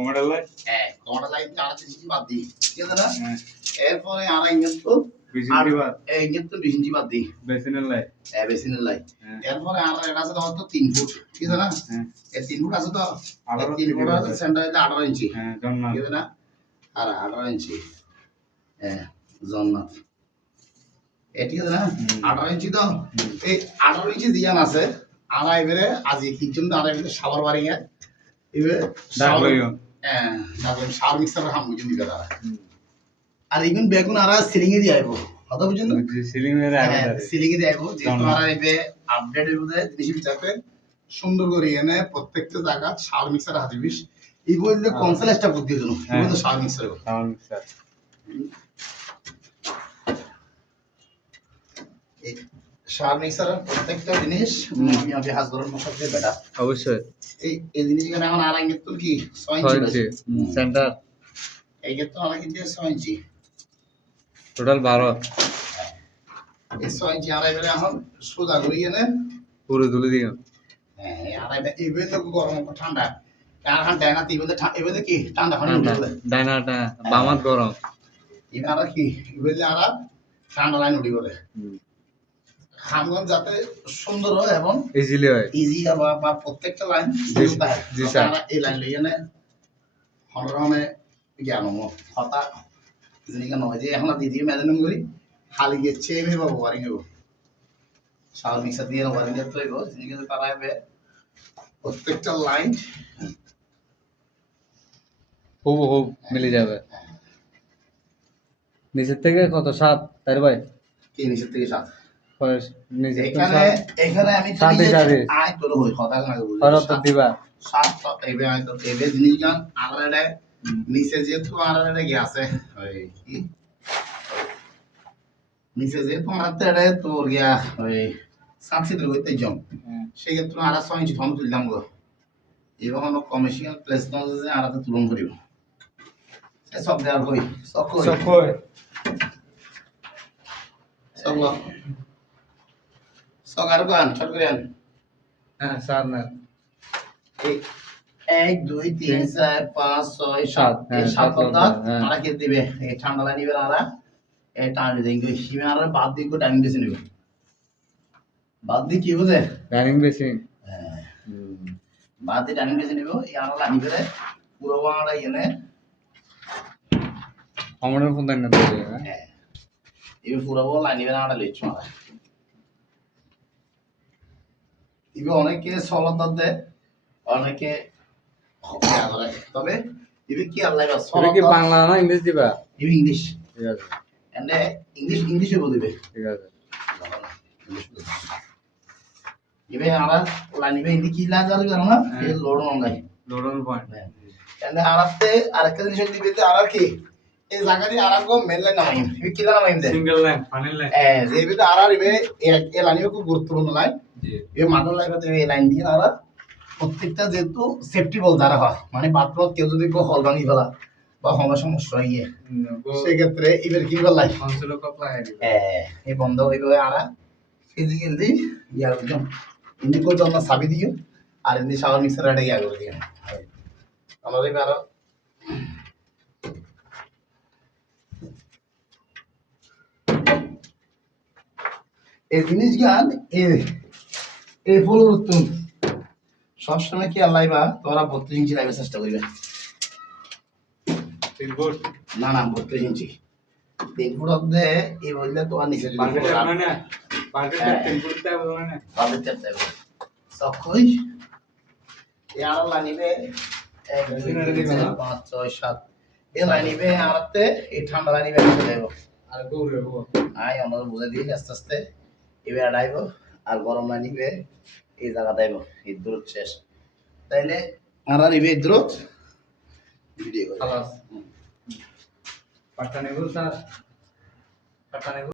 commander line হ্যাঁ commander line আর কিছু বাদ দিই ঠিক আছে না এরপরে আর ইঞ্জিন তো 20 ইঞ্চি বাদ দিই বেসিনের লাইন বেসিনের লাইন এরপরে আর এটা আছে তো 3 ফুট ঠিক আছে না এই 3 ফুট আছে তো 3 ফুট আছে সেন্টারে 18 ইঞ্চি হ্যাঁ জন্নাথ ঠিক আছে না আর 18 ইঞ্চি জন্নাথ ঠিক আছে না 18 ইঞ্চি তো এই 18 ইঞ্চি দিয়ান আছে আর এবারে আজ কিচেন আর এবারে শাওয়ার ওয়ারিং এ এবারে শাওয়ার শাওয়ার মিক্সার হাম বুঝুন দিবে তারা আর ইভেন বেগুন আর সিলিং এ দিয়ে আইবো কথা বুঝুন না সিলিং এর আগে সিলিং এ দিয়ে আইবো যে তোমার এবে আপডেট হইবো জিনিস বিচারতে সুন্দর করে এনে প্রত্যেকটা জায়গা শাওয়ার মিক্সার হাজিবিস এই বললে কনসেলেসটা বুদ্ধি দিল এই তো শাওয়ার মিক্সার শাওয়ার মিক্সার প্রত্যেকটা জিনিস আমি হাজ গরম মশলা দিয়ে বেটা অবশ্যই এই জিনিস এখানে এখন আর আগে তো কি 6 ইঞ্চি সেন্টার এই তো আর আগে 6 ইঞ্চি টোটাল 12 এই 6 ইঞ্চি আর এবারে এখন সোজা করে এনে পুরো তুলে দিও হ্যাঁ আর এবারে তো গরম ঠান্ডা আর হান ডায়না এবারে কি ঠান্ডা পানি উঠে ডায়নাটা বামাত গরম এবারে কি এবারে আর ঠান্ডা লাইন উঠি বলে খামগঞ্জ যাতে সুন্দর হয় এবং ইজিলি হয় ইজি বা প্রত্যেকটা লাইন জি স্যার এই লাইন লইয়ে নে হনরনে জ্ঞান হতা জিনিস নয় যে এখন দিদি মেজানিং করি খালি গিয়ে চেমে বা ওয়ারিং হবো শাওয়ার মিক্সার দিয়ে ওয়ারিং করতে হইব জিনিস তারা হবে প্রত্যেকটা লাইন হুবহু মিলে যাবে নিচের থেকে কত 7 তার ভাই কি নিচের থেকে 7 এখানে আমি আয় তোর হই কথা না দিবা 7 এবে আয় তো এবে জিনিস গান আলাদা নিচে যে তো আলাদা গিয়ে আছে ওই কি নিচে যে তো আলাদা তোর গিয়া ওই সাবসিডি হইতে জম সেই ক্ষেত্রে আর 6 ইঞ্চি ধন তুললাম গো এবার কোনো কমার্শিয়াল প্লেসমেন্ট যে আলাদা তুলন করিব সব দেওয়ার হই সব কই সকার গান ছোট করে আন হ্যাঁ স্যার না 1 2 3 4 5 6 7 এই 7 কথা আর কি দিবে এই ঠান্ডা লাইন নিবে আর এই টান দিবে হিমে আর বাদ দিকে টাইম বেশি নিবে বাদ দি কি বুঝে ডাইনিং বেশি হ্যাঁ বাদ দি টাইম বেশি নিবে এই আর লাইন নিবে পুরো বাড়া এনে আমাদের ফোন দেন না দিবে হ্যাঁ এই পুরো লাইন নিবে আর লিখছ মারা ইবে অনেকে সলতার দেয় অনেকে করে তবে ইবে কি আল্লাহ সলতা কি বাংলা না ইংলিশ দিবা ইবে ইংলিশ ঠিক আছে এন্ড ইংলিশে বলবে ঠিক আছে ইবে আরা লাইনিবে ইন্দি কি লাজ আর জানো না এই লোড অন পয়েন্ট এন্ড আরাতে আরেকটা জিনিস দিবে আর কি এই জায়গাটি আরাগো মেল লাইন নামাই ইবে কি নামাই দে সিঙ্গেল লাইন ফাইনাল লাইন যেবে আর ইবে এই লাইনিও খুব গুরুত্বপূর্ণ লাইন এই মাদল লাইনতে এই লাইন দিয়ে আর প্রত্যেকটা যেহেতু সেফটি বল দ্বারা হয় মানে বাথরুম কেউ যদি হল ভাঙি ফেলা বা সমস্যা ইয়ে সেই ক্ষেত্রে এবার কি বল লাইন কনসোল কপ লাগাই দিবে এই বন্ধ হইবে আর ফিজিক্যালি ইয়ার একদম ইন্ডিকো জন্য সাবি দিও আর ইন্দি শাওয়ার মিক্সার এটা ইয়া করে দিও আমাদের এবার এই জিনিস গান এই ফুল উত্তম সবসময় কি আল্লাহ বা তোরা 32 ইঞ্চি লাইভে চেষ্টা করবে 3 ফুট না 32 ইঞ্চি 3 ফুট অবধি এই বললে তো আর নিচে বাজেট মানে বাজেট 3 ফুট তা বলে না বাজেট তে সবকই এই আর লাইনিবে 1 2 3 4 5 6 7 এই লাইনিবে আরতে এই ঠান্ডা লাইনিবে চলে যাবো আর দৌড়ে হবো আই আমরা বুঝে দিই আস্তে আস্তে এবার আইব আর গরম লাইনিবে এই জায়গা দেব এই দূরত্ব শেষ তাইলে আর নিবে দূরত্ব ভিডিও খালাস পাটা নেব স্যার পাটা নেব